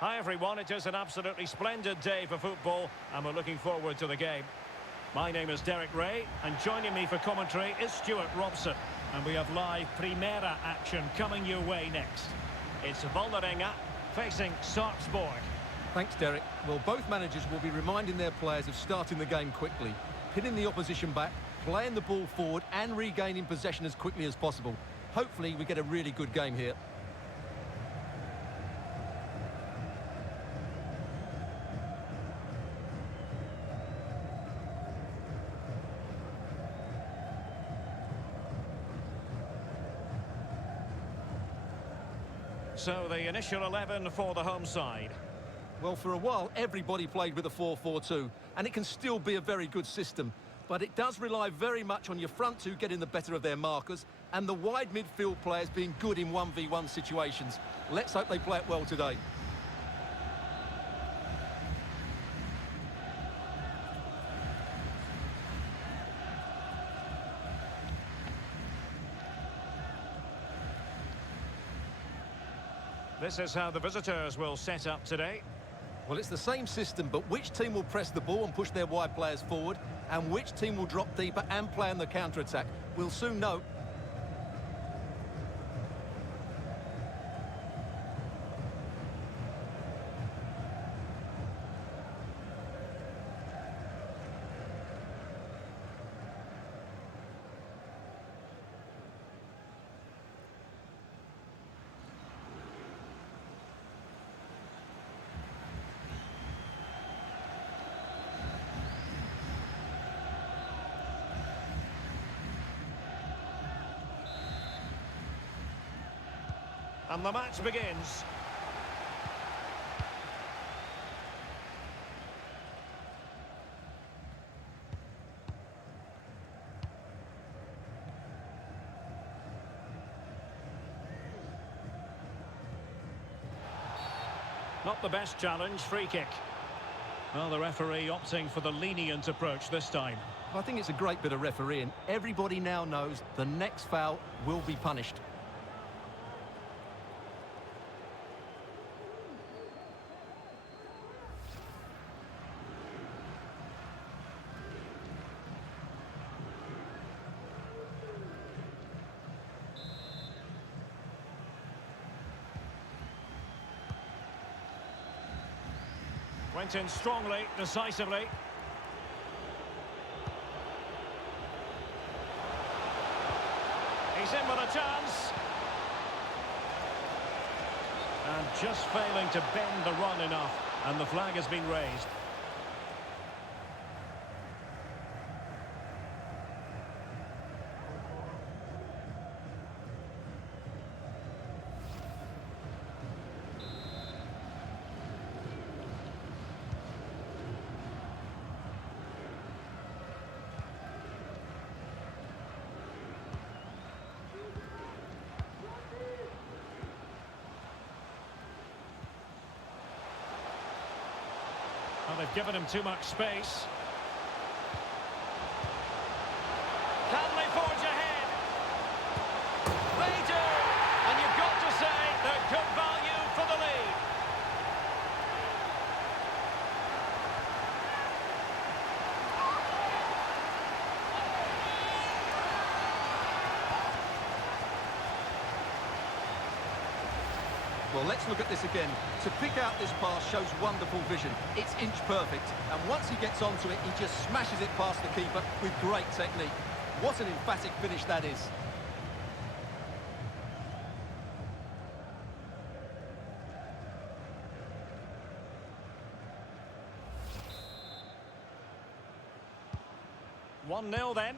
Hi everyone, it is an absolutely splendid day for football and we're looking forward to the game. My name is Derek Ray and joining me for commentary is Stuart Robson. And we have live Primera action coming your way next. It's Vålerenga facing Sarpsborg. Thanks, Derek. Well, both managers will be reminding their players of starting the game quickly, pinning the opposition back, playing the ball forward and regaining possession as quickly as possible. Hopefully we get a really good game here. So the initial 11 for the home side. Well, for a while, everybody played with a 4-4-2, and it can still be a very good system. But it does rely very much on your front two getting the better of their markers, and the wide midfield players being good in 1v1 situations. Let's hope they play it well today. This is how the visitors will set up today. Well, it's the same system, but which team will press the ball and push their wide players forward, and which team will drop deeper and play on the counter-attack? We'll soon know. And the match begins. Not the best challenge, free kick. Well, the referee opting for the lenient approach this time. I think it's a great bit of refereeing. Everybody now knows the next foul will be punished. Went in strongly, decisively. He's in with a chance. And just failing to bend the run enough. And the flag has been raised. Well, they've given him too much space. Can they forge ahead? They do! And you've got to say they're good value for the lead. Well, let's look at this again. To pick out this pass shows wonderful vision. It's inch perfect. And once he gets onto it, he just smashes it past the keeper with great technique. What an emphatic finish that is. One 0 then.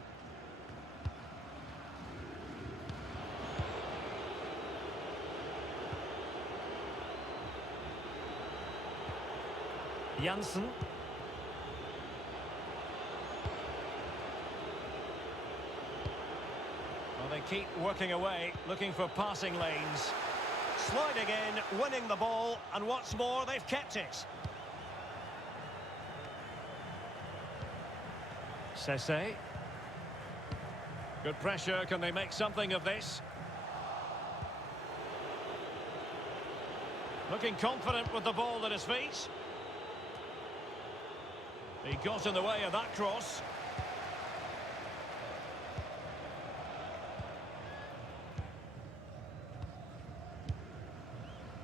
Janssen. Well, they keep working away, looking for passing lanes. Sliding in, winning the ball, and what's more, they've kept it. Sese. Good pressure, can they make something of this? Looking confident with the ball at his feet. He got in the way of that cross.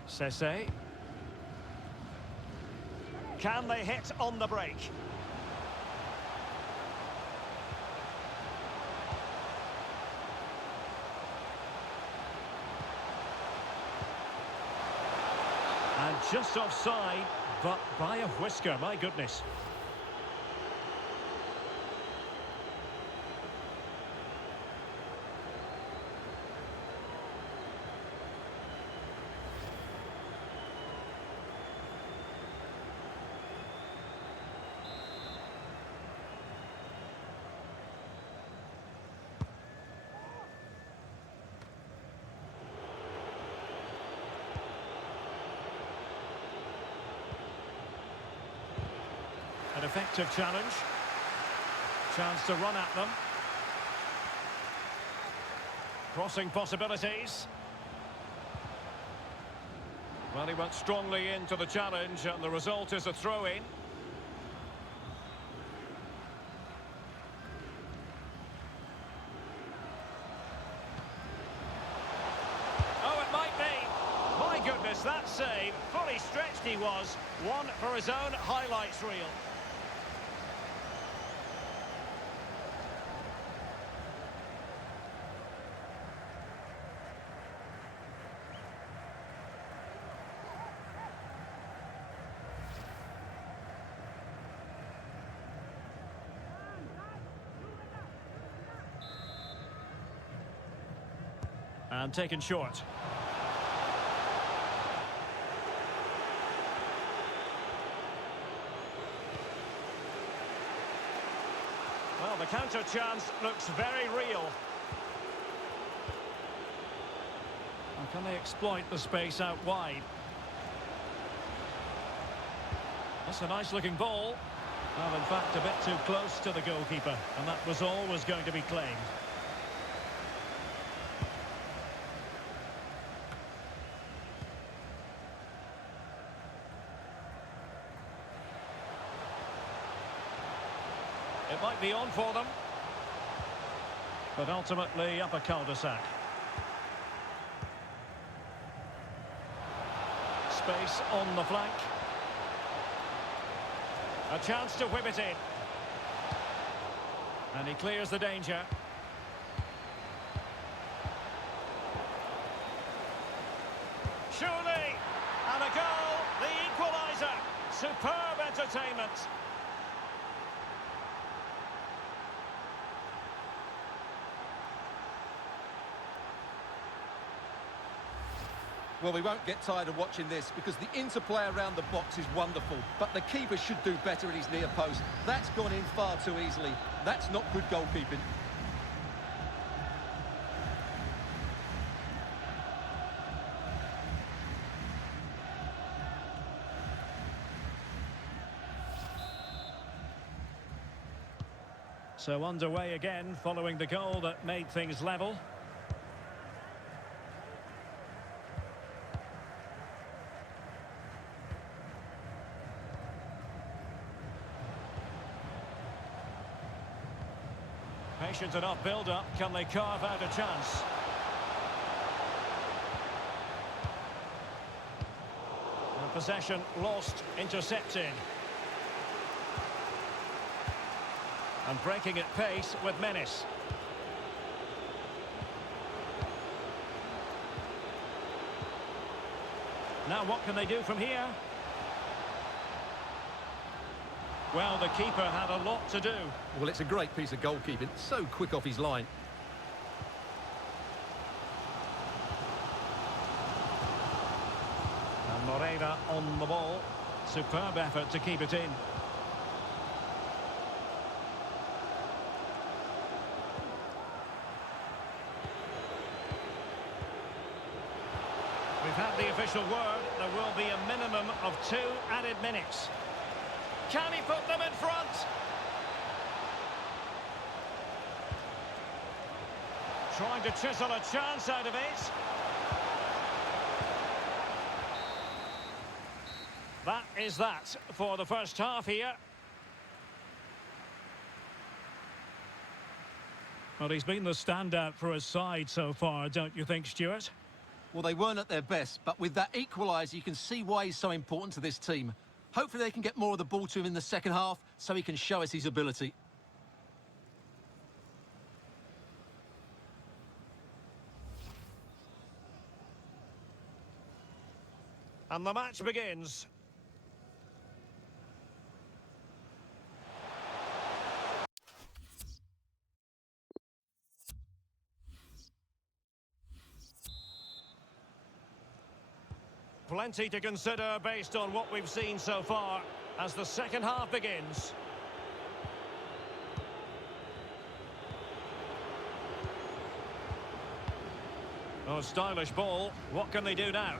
Sese. Can they hit on the break? And just offside, but by a whisker, my goodness. An effective challenge. Chance to run at them. Crossing possibilities. Well, he went strongly into the challenge, and the result is a throw-in. Oh, it might be. My goodness, that save. Fully stretched he was. One for his own highlights reel. And taken short. Well, the counter chance looks very real. And can they exploit the space out wide? That's a nice looking ball. Well, in fact, a bit too close to the goalkeeper, and that was always going to be claimed. It might be on for them, but ultimately up a cul-de-sac. Space on the flank. A chance to whip it in. And he clears the danger. Surely! And a goal, the equaliser. Superb entertainment. Well, we won't get tired of watching this because the interplay around the box is wonderful. But the keeper should do better at his near post. That's gone in far too easily. That's not good goalkeeping. So underway again following the goal that made things level. Patient enough build-up. Can they carve out a chance? And possession lost, intercepted. And breaking at pace with menace. Now what can they do from here? Well, the keeper had a lot to do. Well, it's a great piece of goalkeeping. So quick off his line. And Moreira on the ball. Superb effort to keep it in. We've had the official word. There will be a minimum of 2 added minutes. Can he put them in front? Trying to chisel a chance out of it. That is that for the first half here. Well, he's been the standout for his side so far, don't you think, Stuart? Well, they weren't at their best, but with that equaliser, you can see why he's so important to this team. Hopefully they can get more of the ball to him in the second half so he can show us his ability. And the match begins. Plenty to consider based on what we've seen so far as the second half begins. Oh, stylish ball. What can they do now?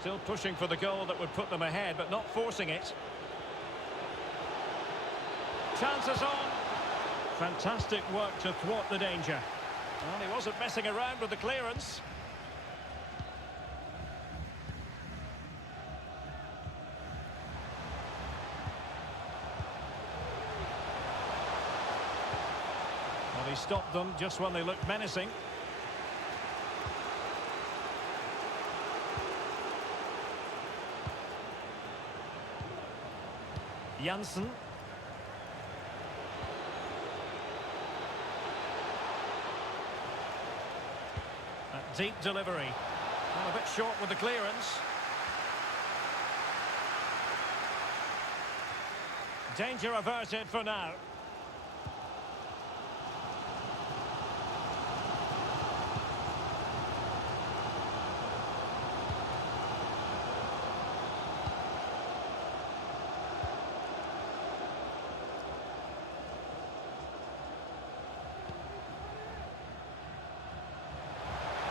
Still pushing for the goal that would put them ahead, but not forcing it. Chances on. Fantastic work to thwart the danger. Well, he wasn't messing around with the clearance. Well, he stopped them just when they looked menacing. Janssen. That deep delivery. Well, a bit short with the clearance. Danger averted for now.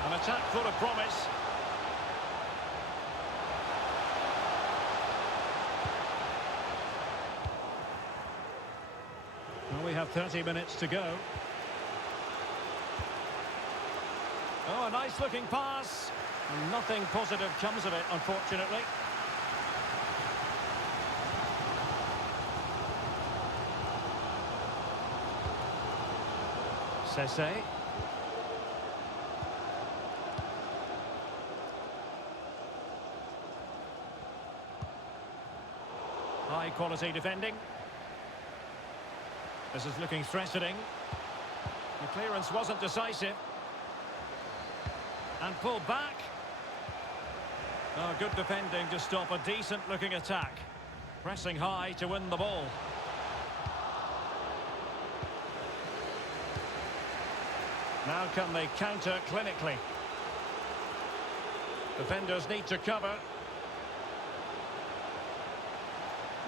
An attack full of promise. Well, we have 30 minutes to go. Oh, a nice looking pass. And nothing positive comes of it, unfortunately. Sese. High quality defending. This is looking threatening. The clearance wasn't decisive. And pulled back. Oh, good defending to stop a decent looking attack. Pressing high to win the ball. Now can they counter clinically? Defenders need to cover.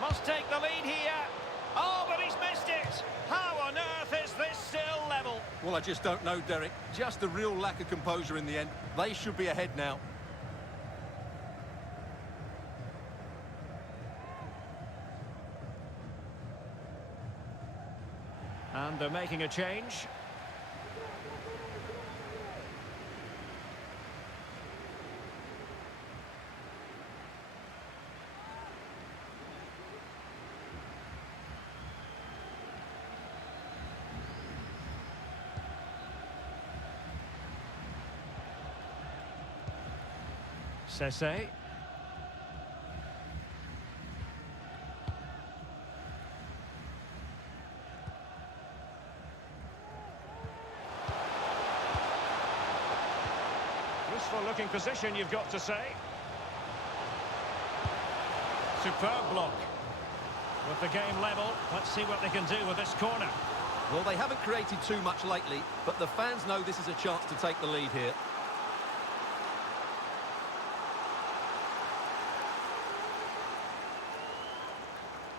Must take the lead here. Oh, but he's missed it. How on earth is this still level? Well, I just don't know, Derek. Just a real lack of composure in the end. They should be ahead now. And they're making a change. Sese. Useful looking position, you've got to say. Superb block. With the game level, let's see what they can do with this corner. Well, they haven't created too much lately, but the fans know this is a chance to take the lead here.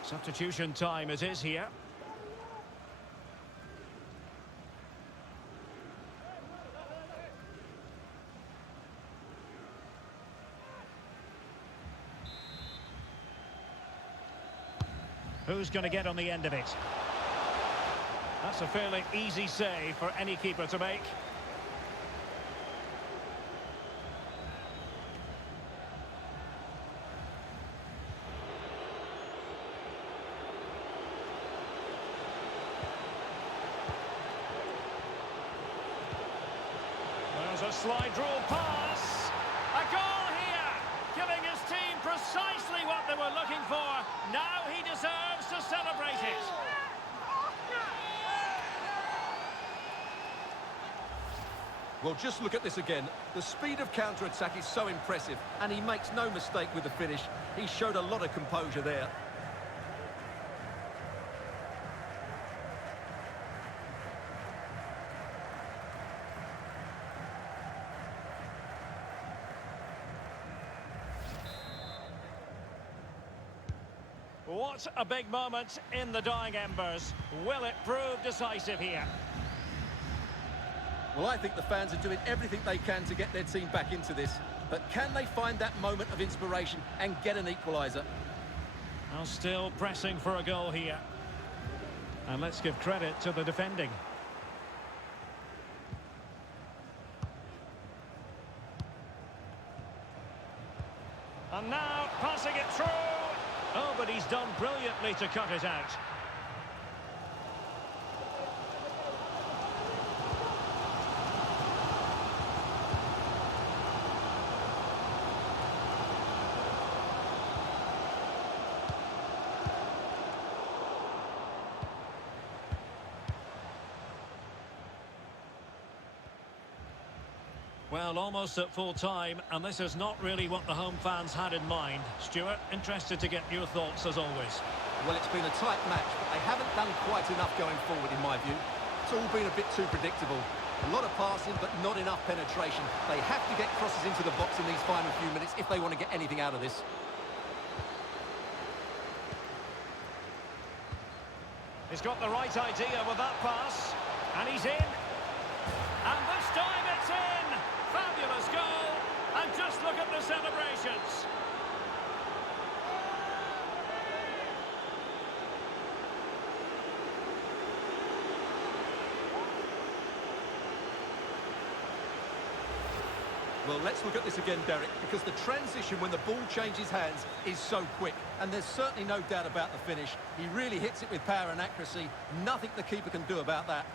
Substitution time it is here. Who's going to get on the end of it? That's a fairly easy save for any keeper to make. There's a slide rule pass. A goal here, giving his team precisely what they were looking for. Now he deserves to celebrate it. Well, just look at this again. The speed of counter-attack is so impressive, and he makes no mistake with the finish. He showed a lot of composure there. What a big moment in the dying embers. Will it prove decisive here? Well, I think the fans are doing everything they can to get their team back into this. But can they find that moment of inspiration and get an equaliser? Well, still pressing for a goal here. And let's give credit to the defending. And now passing it through. Oh, but he's done brilliantly to cut it out. Well, almost at full time, and this is not really what the home fans had in mind. Stuart, interested to get your thoughts as always. Well, it's been a tight match, but they haven't done quite enough going forward, in my view. It's all been a bit too predictable. A lot of passing, but not enough penetration. They have to get crosses into the box in these final few minutes if they want to get anything out of this. He's got the right idea with that pass, and he's in. And this time it's in! Fabulous goal, and just look at the celebrations. Well, let's look at this again, Derek, because the transition when the ball changes hands is so quick, and there's certainly no doubt about the finish. He really hits it with power and accuracy. Nothing the keeper can do about that.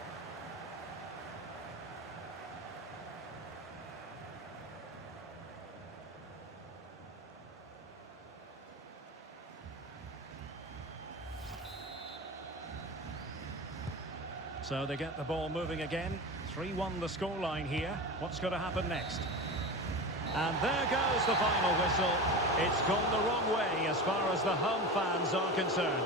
So they get the ball moving again. 3-1 the scoreline here. What's going to happen next? And there goes the final whistle. It's gone the wrong way as far as the home fans are concerned.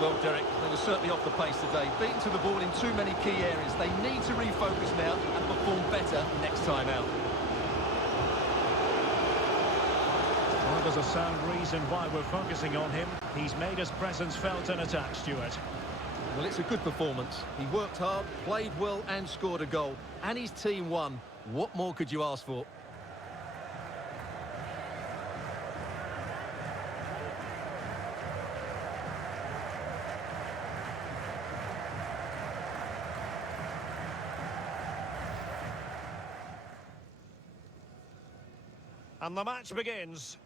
Well, Derek, they were certainly off the pace today. Beaten to the ball in too many key areas. They need to refocus now and perform better next time out. Well, there's a sound reason why we're focusing on him. He's made his presence felt in attack, Stuart. Well, it's a good performance. He worked hard, played well and scored a goal. And his team won. What more could you ask for? And the match begins.